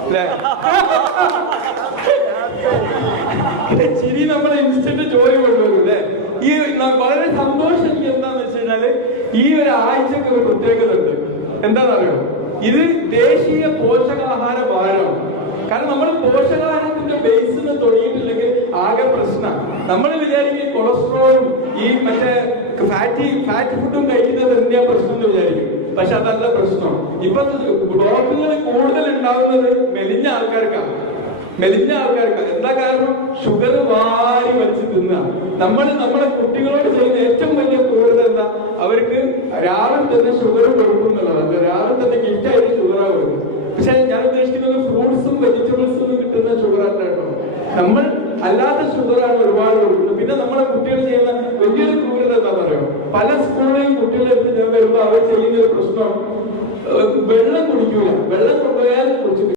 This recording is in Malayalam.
അല്ലേ? ചിരി നമ്മളെ ഇൻസ്റ്റന്റ് ജോലി കൊണ്ടുവരും അല്ലേ? ഈ വളരെ സന്തോഷം എനിക്ക് എന്താന്ന് വെച്ച് കഴിഞ്ഞാല് ഈ ഒരു ആഴ്ചക്ക് ഒരു പ്രത്യേകത ഉണ്ട്. എന്താണെന്നറിയോ? ഇത് ദേശീയ പോഷകാഹാര വാരം. കാരണം നമ്മൾ പോഷകാഹാരത്തിന്റെ ബേസിൽ തുടങ്ങിയിട്ടില്ലെങ്കിൽ ആകെ പ്രശ്നം. നമ്മൾ വിചാരിക്കും കൊളസ്ട്രോളും ഈ മറ്റേ ഫാറ്റ് ഫുഡും കഴിക്കുന്നത് എന്തിനാ പ്രശ്നം എന്ന് വിചാരിക്കും. പക്ഷെ അതല്ല പ്രശ്നം. ഇപ്പൊ ബ്ലോക്കുകൾ കൂടുതൽ ഉണ്ടാവുന്നത് മെലിഞ്ഞ ആൾക്കാർക്കാണ്. എന്താ കാരണം? ഷുഗർ വാരി വലിച്ച് തിന്നുക. നമ്മളെ കുട്ടികളോട് ചെയ്യുന്ന ഏറ്റവും വലിയ ക്രൂരത എന്താ? അവർക്ക് രാവിലെ തന്നെ ഷുഗർ കൊടുക്കും എന്നുള്ളതാണ്. രാവിലെ തന്നെ ഗിഫ്റ്റായിട്ട് ഷുഗറാണ് കൊടുക്കും. പക്ഷെ ഞാൻ ഉദ്ദേശിക്കുന്നത് ഫ്രൂട്ട്സും വെജിറ്റബിൾസും കിട്ടുന്ന ഷുഗർ അല്ല കേട്ടോ. നമ്മൾ അല്ലാത്ത ഷുഗറാണ് ഒരുപാട് കൊടുക്കുന്നത്. പിന്നെ നമ്മളെ കുട്ടികൾ ചെയ്യുന്ന വലിയൊരു ക്രൂരത എന്താ പറയുക? പല സ്കൂളിലെയും കുട്ടികളെടുത്ത് ഞാൻ വരുമ്പോൾ അവർ ചെയ്യുന്ന ഒരു പ്രശ്നം, വെള്ളം കുടിക്കൂല. വെള്ളം